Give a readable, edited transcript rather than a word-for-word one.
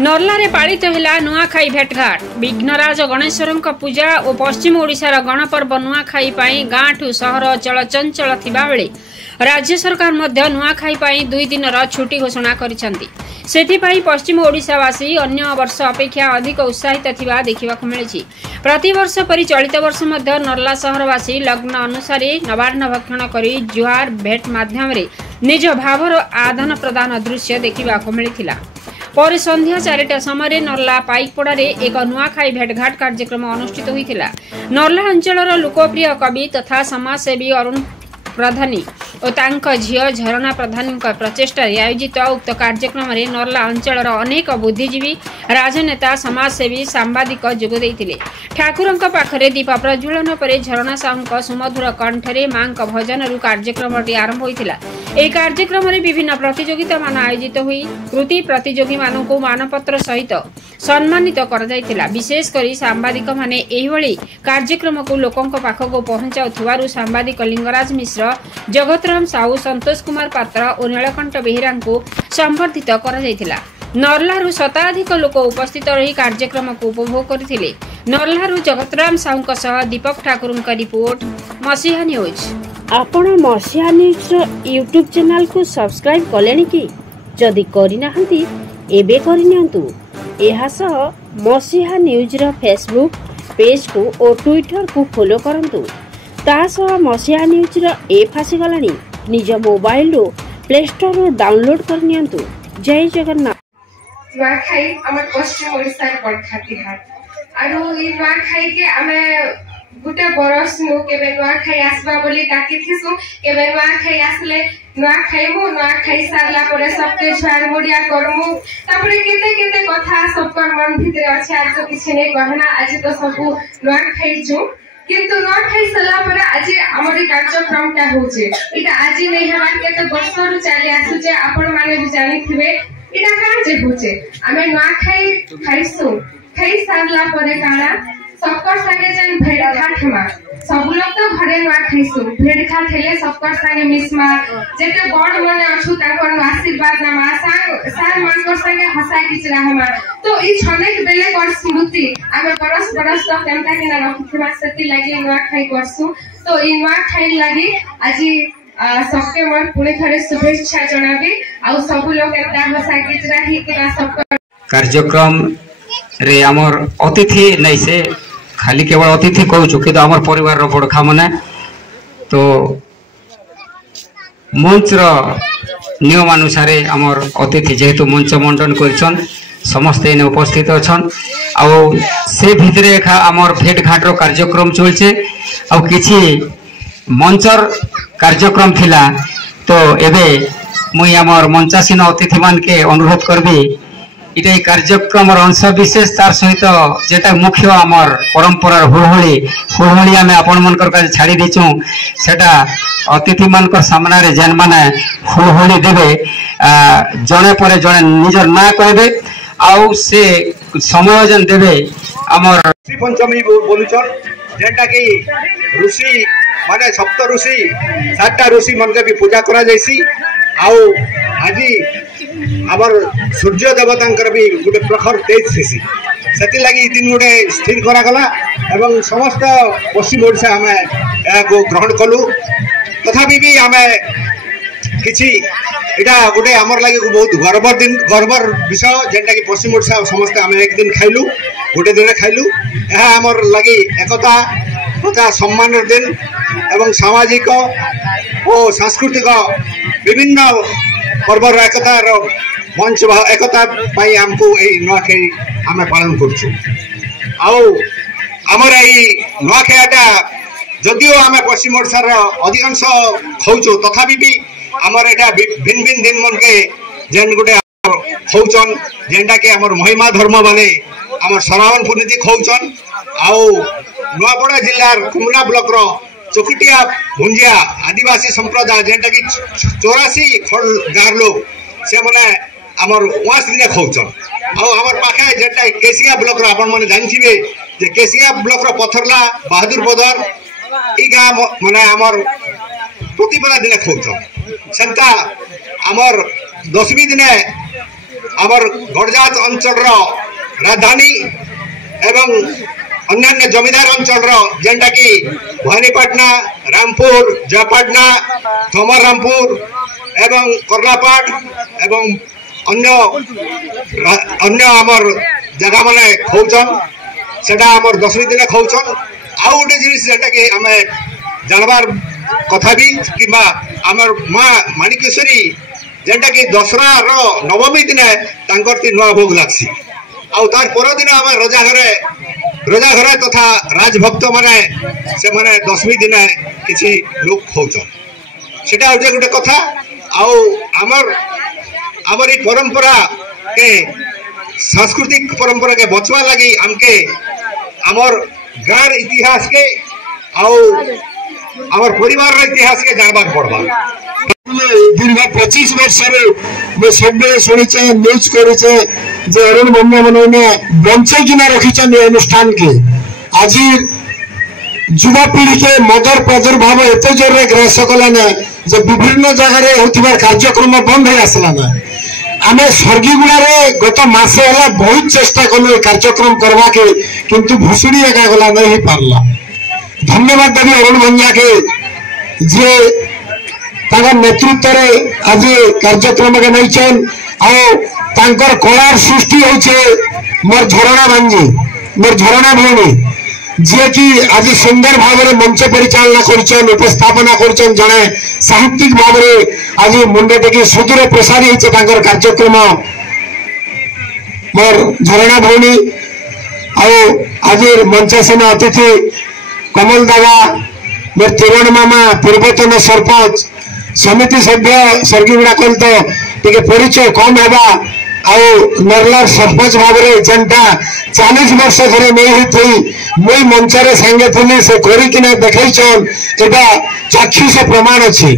नर्लारे पालित है नुआखाई भेटघाट विघ्नराज गणेश्वर पूजा और पश्चिम ओडिशार गणपर्व नुआखाई गाँ ठू सहर चलचंचल थिबा बेले राज्य सरकार मध्य नुआखाई 2 दिन छुट्टी घोषणा करिसेंति पश्चिम ओडिशावासी अन्य वर्ष अपेक्षा अधिक उत्साहित थिबा देखिबाकु मिलिछि। प्रतिवर्ष परि चलित वर्ष मध्य नर्ला सहरवासी लग्न अनुसार नवान्न भक्षण करी जुहार भेट माध्यम निज भावर आदान प्रदान दृश्य देखिबाकु मिलिथिला। पर संध्या 4टा समय नर्ला पाइकपड़ारे एक नुआखाई भेटघाट कार्यक्रम अनुष्ठित होइथिला। नर्ला अंचलर लोकप्रिय कवि तथा समाजसेवी अरुण प्रधानी और तांका झियो झरणा प्रधानी प्रचेषा आयोजित उक्त कार्यक्रम में नर्ला अंचलर अनेक बुद्धिजीवी राजनेता समाजसेवी सांबादिक जोगदेइथिले। ठाकुर पाखरे दीप प्रज्वलन पर झरणा साहू सुमधुर कंठरे मां भजन कार्यक्रम आरंभ होइथिला। एही कार्यक्रम में विभिन्न प्रतियोगिता मान आयोजित हुई कृति प्रतियोगी मानक मानपत्र सहित सम्मानित कर जाइथिला। विशेषकर सांबादिक माने एहिभଳି कार्यक्रम को लोकों पाखक पहुंचाउथिबारु सांबादिक लिंगराज मिश्र, जगतराम साहू, संतोष कुमार पात्र और नीलकंठ बेहेरा को संबर्धित कर जाइथिला। नर्लारू शताधिक लोक उपस्थित रही कार्यक्रम को उपभोग करथिले। नर्लारू जगतराम साहू सह दीपक ठाकुर रिपोर्ट मसीहा न्यूज। आपण मसीहा न्यूज यूट्यूब चैनल को सब्सक्राइब कलेनी कि जदि करिनाहंती एबे करिनियंतु। एहा सह मसीहा न्यूज रो फेसबुक पेज को और ट्विटर को फॉलो करंतु। ता सह मसीहा न्यूज रो ऐप आसीगलानी निज मोबाइल रो प्ले स्टोर रो डाउनलोड करनियंतु। जय जगन्नाथ। नुआखाई हमर पश्चिम ओडिसा रे बड़खाती हाट आरो ई नुआखाई के हमे गुटे बरस नु केबे नुआखाई आसबा बोली ताकि थिसु केबे नुआखाई आसले नुआखाई सारला परे सबके छाड़ मुडिया करमु तापरे केते केते कथा सबकर मन भितरे अछि। आज तो किछि नै कहना, आज तो सब नुआखाई छु किंतु नुआखाई सला परे आज हमर कार्यक्रम ता होचे इटा आज नै हेबार केते वर्षरु चली आसुचे। आपण माने भी जानि थिबे इटा कां जे होचे हमें नुआखाई खाइसु खाई सारला परे काना सबकर संगे जन भेड़ घाट हेमा सब लोग तो घरे नुआ खाइसु भेड़ घाट हेले सबकर संगे मिसमा जेते बड़ मने अछु ताकर आशीर्वाद नामा सार मनकर संगे हंसा किचरा हेमा तो ई छनेक बेले कर स्मृति आमे परस परस तो केमता किना रखिथिबा सेति लागि नुआ खाई करसु। तो ई नुआ खाई लागि आजि सबके मन पुणे थरे शुभेच्छा जणाबी आ सब लोग एता हंसा किचरा ही किना सब कार्यक्रम रे हमर अतिथि नै से खाली केवल अतिथि कहूँ कि आम परिवार बड़खा मैंने तो मंच नियम अनुसार आमर अतिथि जेहेतु मंच मंडन कर समस्ते इन उपस्थित अच्छा से भितरे एखा आमर भेट घाट रो कार्यक्रम चलছে आउ किछि मंचर कार्यक्रम थिला। तो एबे मुई आमर मंचासीन अतिथि मान के अनुरोध करबी इटा कार्यक्रम अंश विशेष तार सहित जेटा मुख्य आमर परंपरार हुलहुली आम आपण मनकर छाड़ी देचु सेटा अतिथि मानकर सामना रे जेन माने हुलहुली देबे जने पर जने निजर ना कहबे आउ से समय जन देबे आमर श्री पंचमी बोलुचन जेटा कि ऋषि माने सप्त ऋषि 7टा ऋषि मन के भी पूजा करा जैसी आउ आजी आमर सूर्य देवतांकर भी गोटे प्रखर तेज थी से लगी दिन गोटे स्थिर करागला एवं समस्त पश्चिम ओडिशा आम को ग्रहण कलु। तथापि भी आम किसी यहाँ गोटे आमर लगे बहुत गर्वर विषय जेनटा कि पश्चिम ओडिशा समस्त आम एक दिन खाइलु गोटे दिन खाइलु यह आमर लगी एकता तथा सम्मान दिन एवं सामाजिक और सांस्कृतिक विभिन्न पर्वर एकतार मंच एकता आमको नुआखाई आम पालन करुचु। आमर नुआखाईटा जदिओ आम पश्चिम ओडिशार अधिकांश खाऊचु तथापि भी आमर एटा भिन्न भिन्न दिन मन के जेन गोटे खाऊचन जेनटा कि आमर महिमा धर्म वाले आमर सनातन पुनीति खाऊचन। नुआपड़ा जिलार कुमरा ब्लॉक रो चकुटिया भुंजिया आदिवासी संप्रदाय जेनटा कि 84 गाँव लोग से मैंने आमर 5 दिन खाऊचन। आमर पाखे जेटा केसिया ब्लॉक आपण मैंने जानथिबे जे केसिया ब्लॉक रो पथरला बहादुर बदर ई गाँ माने आमर प्रतिपदा दिन खाऊचन। सेंता आमर 10वीं दिन आमर गड़जात अंचल राजधानी एवं अन्य जमीदार अंचल जेनटा कि भवानीपाटना रामपुर जयपाटना थमर रामपुर एवं कर्लापाट एवं अन्य आमर जगह माने खौचन सेटा आमर 10 दिन खौचन आउ गोटे जिनिस जेनटा कि आमे जानबार कथा भी किंबा आमर माँ माणिकेश्वरी जेनटा कि दशहरा रो नवमी दिन तांकर ती नुआ भोग लागसी आउ तार पर दिन आम रजा घरे तथा राजभक्त माने से माने 10वीं दिन किसी लोक खौचन सेटा होजे गोटे कथा आउ आमर परंपरा के सांस्कृतिक परंपरा के बचवा लगी हमके आमर गाँव इतिहास के आउ आमर परिवार इतिहास के जानबा पड़बा दीर्घ 25 वर्ष मैं सब शुणी न्यूज करे अरुण बंगा मैंने बंचे किना रखी अनुष्ठान के आज युवापीढ़ी के मदर प्रादुर्भाव एत जोर ग्रास कलाना जे विभिन्न जगह होतिबार कार्यक्रम बंद हो आसला ना आम स्वर्गीगुड़ा गत मासे है बहुत चेष्टा कलु कार्यक्रम करवा के किंतु भुसुड़ी एका गला नहीं पारला। धन्यवाद देवी अरुण भंगा के जे नेतृत्व आज कार्यक्रम के नहीं आर कलार सृष्टि होचे मोर झरणा भांजी मोर झरणा भौणी जे कि आज सुंदर भाव में मंच परिचालना कर उपस्थापना कर जड़े साहित्यिक भाव में आज मुंडे टेकी सुदूर प्रसारी कार्यक्रम मोर झरणा भौणी आज मंचासीन अतिथि कमल दादा मोर तिरण मामा पूर्वतन सरपंच समिति सभ्य स्वर्गीगुड़ा कल तो टे परिचय कम है नरलार सरपंच भाव में जेनटा 40 वर्ष धरे नहीं थी मुई मंचरे सांगे थी से करना देखन एटा चाक्षुष प्रमाण अच्छी